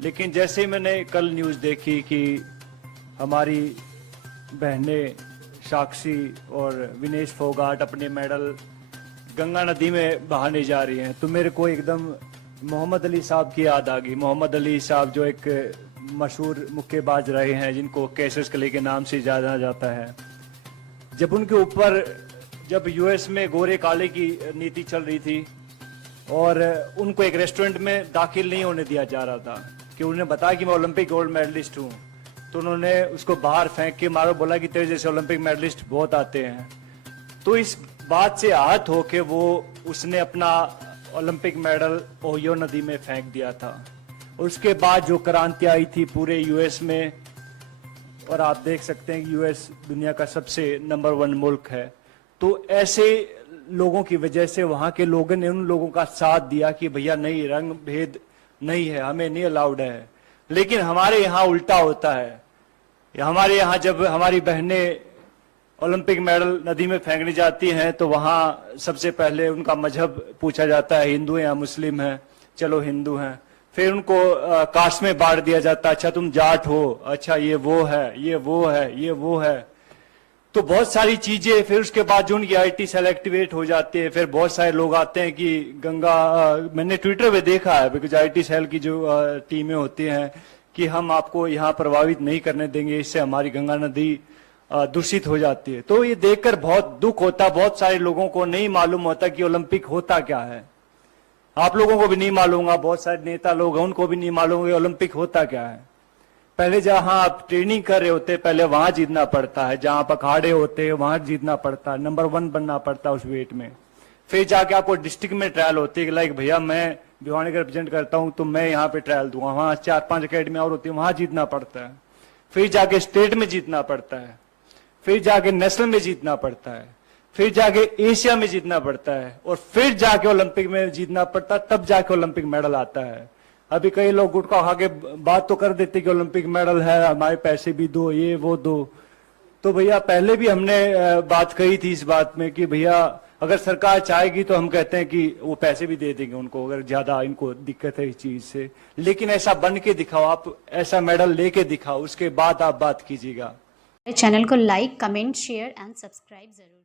लेकिन जैसे मैंने कल न्यूज़ देखी कि हमारी बहनें साक्षी और विनेश फोगाट अपने मेडल गंगा नदी में बहाने जा रही हैं, तो मेरे को एकदम मोहम्मद अली साहब की याद आ गई। मोहम्मद अली साहब जो एक मशहूर मुक्केबाज रहे हैं, जिनको कैसिस क्ले के नाम से जाना जाता है। जब उनके ऊपर जब यूएस में गोरे काले की नीति चल रही थी और उनको एक रेस्टोरेंट में दाखिल नहीं होने दिया जा रहा था कि उन्हें बताया कि मैं ओलंपिक गोल्ड मेडलिस्ट हूँ, तो उन्होंने उसको बाहर फेंक के मारो, बोला कि तेरे जैसे ओलंपिक मेडलिस्ट बहुत आते हैं। तो इस बात से आहत होके वो उसने अपना ओलंपिक मेडल ओहियो नदी में फेंक दिया था। उसके बाद जो क्रांति आई थी पूरे यूएस में, और आप देख सकते हैं कि यूएस दुनिया का सबसे नंबर 1 मुल्क है, तो ऐसे लोगों की वजह से वहां के लोगों ने उन लोगों का साथ दिया कि भैया नहीं, रंग भेद नहीं है, हमें नहीं अलाउड है। लेकिन हमारे यहाँ उल्टा होता है। हमारे यहाँ जब हमारी बहनें ओलंपिक मेडल नदी में फेंकने जाती हैं तो वहाँ सबसे पहले उनका मजहब पूछा जाता है, हिंदू हैं या मुस्लिम हैं। चलो हिंदू हैं। फिर उनको कास्ट में बांट दिया जाता है, अच्छा तुम जाट हो, अच्छा ये वो है, ये वो है, ये वो है। तो बहुत सारी चीजें। फिर उसके बाद जो उनकी आईटी सेल एक्टिवेट हो जाती है, फिर बहुत सारे लोग आते हैं कि गंगा मैंने ट्विटर पे देखा है, बिकॉज आईटी सेल की जो टीमें होती हैं कि हम आपको यहाँ प्रभावित नहीं करने देंगे, इससे हमारी गंगा नदी दूषित हो जाती है। तो ये देखकर बहुत दुख होता। बहुत सारे लोगों को नहीं मालूम होता कि ओलंपिक होता क्या है। आप लोगों को भी नहीं मालूम होगा, बहुत सारे नेता लोग हैं उनको भी नहीं मालूम कि ओलंपिक होता क्या है। पहले जहां आप ट्रेनिंग कर रहे होते, पहले वहां जीतना पड़ता है, जहां आप अखाड़े होते हैं वहां जीतना पड़ता है, नंबर 1 बनना पड़ता है उस वेट में। फिर जाके आपको डिस्ट्रिक्ट में ट्रायल होती है, लाइक भैया मैं भिवानी का रिप्रेजेंट करता हूं तो मैं यहाँ पे ट्रायल दूंगा, वहां 4-5 अकेडमी और होती है, वहां जीतना पड़ता है। फिर जाके स्टेट में जीतना पड़ता है, फिर जाके नेशनल में जीतना पड़ता है, फिर जाके एशिया में जीतना पड़ता है, और फिर जाके ओलंपिक में जीतना पड़ता है, तब जाके ओलंपिक मेडल आता है। अभी कई लोग गुटखा खा के बात तो कर देते कि ओलंपिक मेडल है, हमारे पैसे भी दो, ये वो दो। तो भैया पहले भी हमने बात कही थी इस बात में कि भैया अगर सरकार चाहेगी तो हम कहते हैं कि वो पैसे भी दे देंगे उनको, अगर ज्यादा इनको दिक्कत है इस चीज से। लेकिन ऐसा बन के दिखाओ, आप ऐसा मेडल लेके दिखाओ, उसके बाद आप बात कीजिएगा। चैनल को like, comment, share and subscribe जरूर।